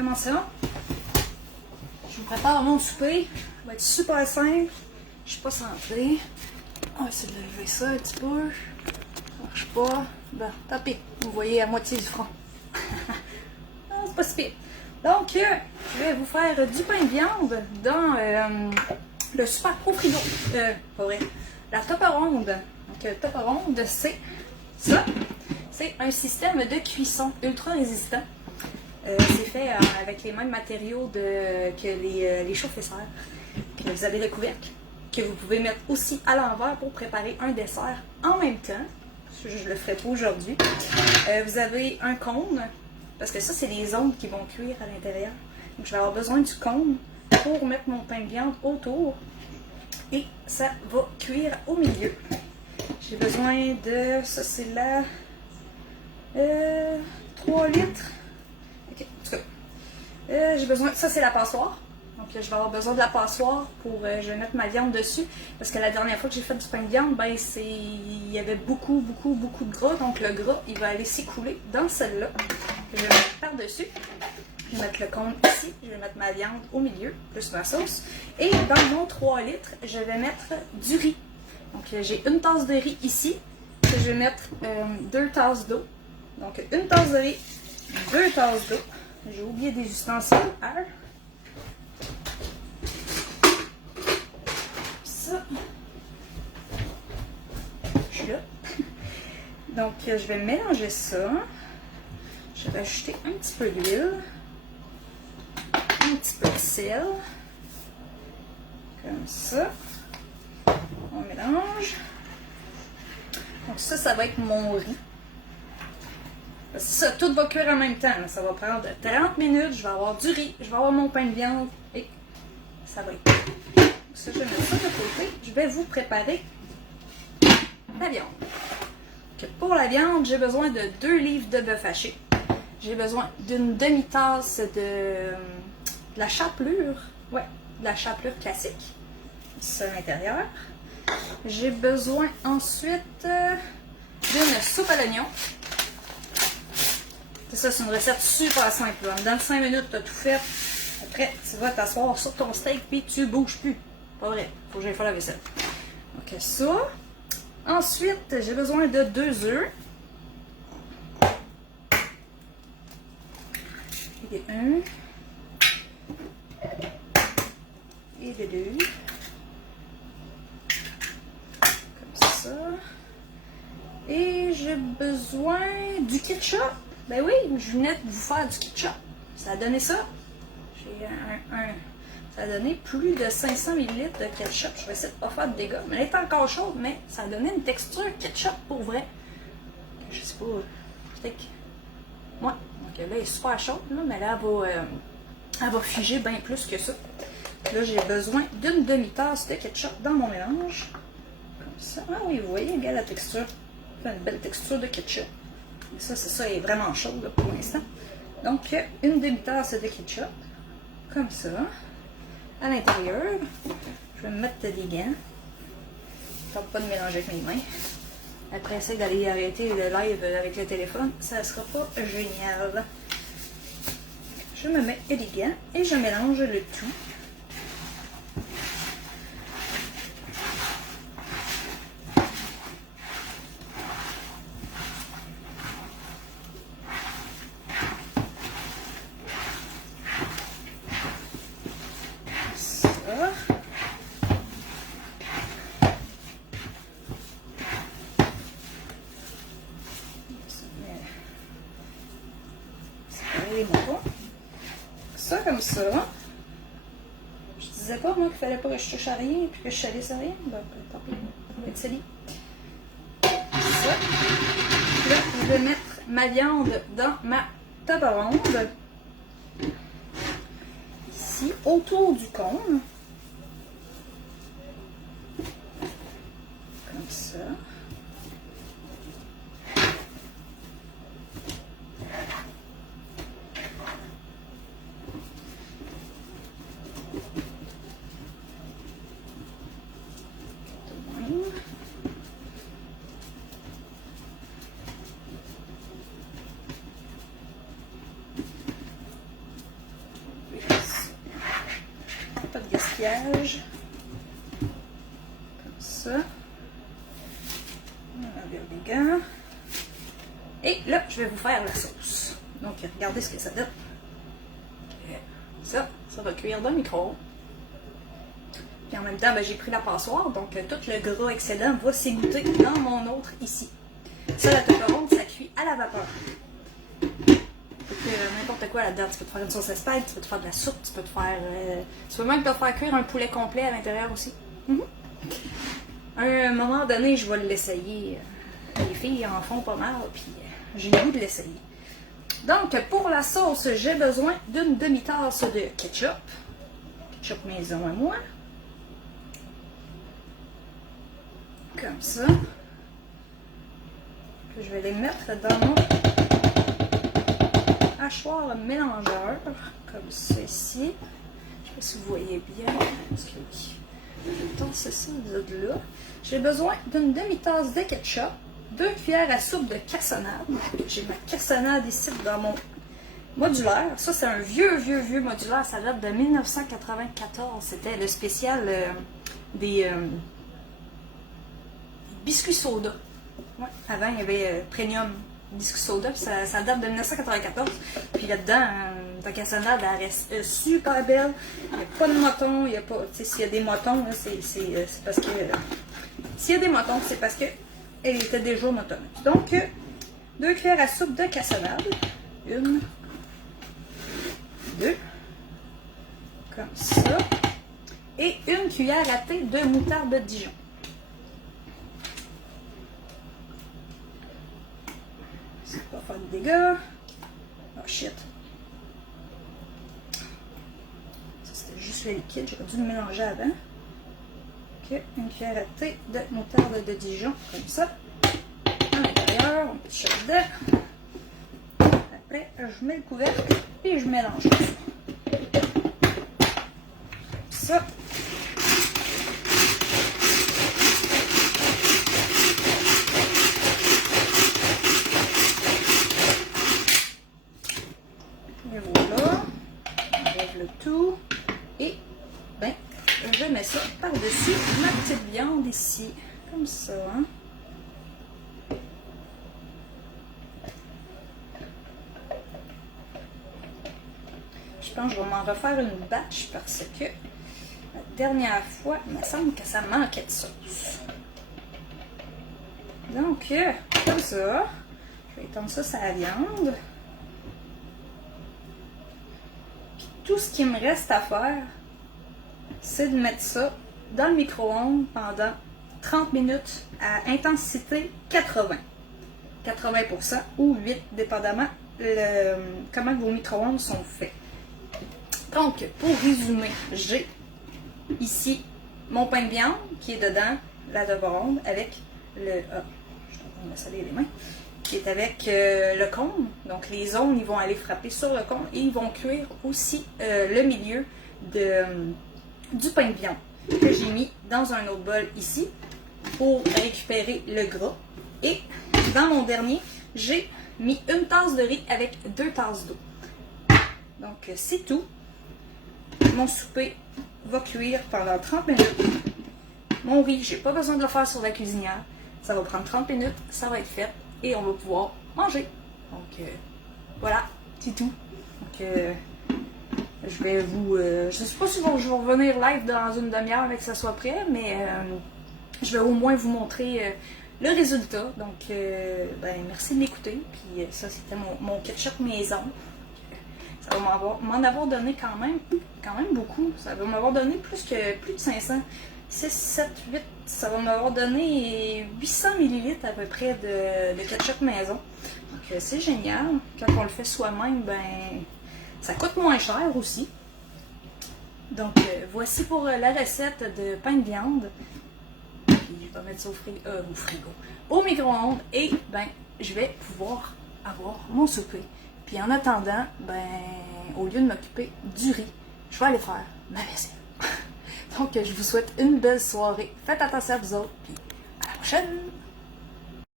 commençons. Je vous prépare mon souper. Ça va être super simple. Je suis pas centrée. On va essayer de lever ça un petit peu. Ça marche pas. Bon, tant pis. Vous voyez à moitié du front. C'est pas si pire. Donc, je vais vous faire du pain de viande dans le super pro frigo. Pas vrai. La Tupperware. Donc, Tupperware, c'est ça. C'est un système de cuisson ultra résistant. C'est fait avec les mêmes matériaux que les chauffe-serres que vous avez recouvert, que vous pouvez mettre aussi à l'envers pour préparer un dessert en même temps. Je le ferai pas aujourd'hui. Vous avez un cône, parce que ça, c'est les ondes qui vont cuire à l'intérieur. Donc, je vais avoir besoin du cône pour mettre mon pain de viande autour. Et ça va cuire au milieu. J'ai besoin de... Ça, c'est la... 3 litres. Ok, en tout cas. J'ai besoin... Ça, c'est la passoire. Donc, je vais avoir besoin de la passoire pour... je vais mettre ma viande dessus. Parce que la dernière fois que j'ai fait du pain de viande, ben, il y avait beaucoup de gras. Donc, le gras, il va aller s'écouler dans celle-là. Je vais mettre par-dessus. Je vais mettre le cône ici. Je vais mettre ma viande au milieu, plus ma sauce. Et dans mon 3 litres, je vais mettre du riz. Donc, j'ai une tasse de riz ici. Que je vais mettre 2 tasses d'eau. Donc, une tasse de riz, 2 tasses d'eau. J'ai oublié des ustensiles. Ça. Je suis là. Donc, je vais mélanger ça. Je vais ajouter un petit peu d'huile. Un petit peu de sel. Comme ça. On mélange. Donc, ça va être mon riz. Parce que ça, tout va cuire en même temps. Ça va prendre 30 minutes. Je vais avoir du riz. Je vais avoir mon pain de viande. Et ça va être... Ça, je vais mettre ça de côté. Je vais vous préparer la viande. Donc, pour la viande, j'ai besoin de 2 livres de bœuf haché. J'ai besoin d'une demi-tasse de la chapelure. Ouais, de la chapelure classique. Ça à l'intérieur. J'ai besoin ensuite d'une soupe à l'oignon. C'est ça, c'est une recette super simple. Dans 5 minutes, tu as tout fait. Après, tu vas t'asseoir sur ton steak puis tu bouges plus. Pas vrai. Faut que j'aille faire la vaisselle. Donc, ça. Ensuite, j'ai besoin de 2 œufs. Et de 1. Et de 2. Comme ça. Et j'ai besoin du ketchup. Ben oui, je venais de vous faire du ketchup. Ça a donné ça. J'ai ça a donné plus de 500 ml de ketchup. Je vais essayer de ne pas faire de dégâts. Mais elle est encore chaude, mais ça a donné une texture ketchup pour vrai. Je sais pas. Peut-être que... Ouais. Donc là, elle est super chaude, là, mais là, elle va figer bien plus que ça. Là, j'ai besoin d'une demi-tasse de ketchup dans mon mélange. Comme ça. Ah oui, vous voyez, regarde la texture. Une belle texture de ketchup. Ça, c'est ça, elle est vraiment chaude là, pour l'instant. Donc, une demi-tasse de ketchup. Comme ça. À l'intérieur, je vais me mettre des gants. Je ne tente pas de mélanger avec mes mains. Après, essayer d'aller arrêter le live avec le téléphone. Ça ne sera pas génial. Je me mets des gants et je mélange le tout. Ça comme ça. Je disais pas moi qu'il fallait pas que je touche à rien et que je salisse à rien. Donc tant pis, on va être sali. Ça. Là, je vais mettre ma viande dans ma Tupperware. Ici, autour du cône. Comme ça. maquillage. Comme ça. Vinaigre. Et là, je vais vous faire la sauce. Donc, regardez ce que ça donne. Ça va cuire dans le micro. Puis en même temps, ben, j'ai pris la passoire, donc tout le gras excédent va s'égoutter dans mon autre ici. Ça, la topperonde, ça cuit à la vapeur. N'importe quoi là-dedans. Tu peux te faire une sauce espagne, tu peux te faire de la soupe, tu peux te faire... tu peux même te faire cuire un poulet complet à l'intérieur aussi. À un moment donné, je vais l'essayer. Les filles en font pas mal, puis j'ai le goût de l'essayer. Donc, pour la sauce, j'ai besoin d'une demi-tasse de ketchup. Ketchup maison à moi. Comme ça. Puis je vais les mettre dans mon hachoir mélangeur. Comme ceci. Je sais pas si vous voyez bien. Parce que oui. Je vais tasser ça de là. J'ai besoin d'une demi-tasse de ketchup. 2 cuillères à soupe de cassonade. J'ai ma cassonade ici dans mon modulaire. Ça, c'est un vieux modulaire. Ça date de 1994. C'était le spécial des biscuits soda. Ouais. Avant, il y avait Premium biscuits soda. Puis ça date de 1994. Puis là-dedans, ta cassonade, elle reste super belle. Il n'y a pas de motons. Il y a pas... Tu sais, s'il y a des motons, c'est parce que... s'il y a des motons, c'est parce que elle était déjà motonnée. Donc, 2 cuillères à soupe de cassonade. 1, 2, comme ça. Et 1 cuillère à thé de moutarde Dijon. Ça va pas faire de dégâts. Oh shit. Ça, c'était juste le liquide. J'aurais dû le mélanger avant. Ok, 1 cuillère à thé de moutarde de Dijon, comme ça. À l'intérieur, on met ça dedans. Après, je mets le couvercle et je mélange tout ça. Ça. Et voilà. On enlève le tout. Et, ben, je mets ça par-dessus ma petite viande ici. Comme ça, hein. Je pense que je vais m'en refaire une batch parce que la dernière fois, il me semble que ça manquait de sauce. Donc, comme ça, je vais étendre ça sur la viande. Puis tout ce qui me reste à faire, c'est de mettre ça dans le micro-ondes pendant 30 minutes à intensité 80. 80% ou 8, dépendamment comment vos micro-ondes sont faits. Donc, pour résumer, j'ai ici mon pain de viande qui est dedans, la topperonde, avec le... Ah, je suis en train de me saler les mains. Qui est avec le cône. Donc, les zones, ils vont aller frapper sur le cône et ils vont cuire aussi le milieu du pain de viande que j'ai mis dans un autre bol ici pour récupérer le gras. Et dans mon dernier, j'ai mis 1 tasse de riz avec 2 tasses d'eau. Donc, c'est tout. Mon souper va cuire pendant 30 minutes. Mon riz, j'ai pas besoin de le faire sur la cuisinière. Ça va prendre 30 minutes, ça va être fait et on va pouvoir manger. Donc, voilà, c'est tout. Donc, je vais vous... je sais pas si je vais revenir live dans une demi-heure avec que ça soit prêt, mais je vais au moins vous montrer le résultat. Donc, ben, merci de m'écouter. Puis ça, c'était mon ketchup maison. Ça va m'en avoir donné quand même beaucoup. Ça va m'avoir donné plus de 500. 6, 7, 8, ça va m'avoir donné 800 ml à peu près de ketchup maison. Donc c'est génial. Quand on le fait soi-même, ben ça coûte moins cher aussi. Donc voici pour la recette de pain de viande. Puis je vais mettre ça au frigo. Au micro-ondes et ben je vais pouvoir avoir mon souper. Puis en attendant, ben au lieu de m'occuper du riz, je vais aller faire ma vaisselle. Donc, je vous souhaite une belle soirée. Faites attention à vous autres, puis à la prochaine!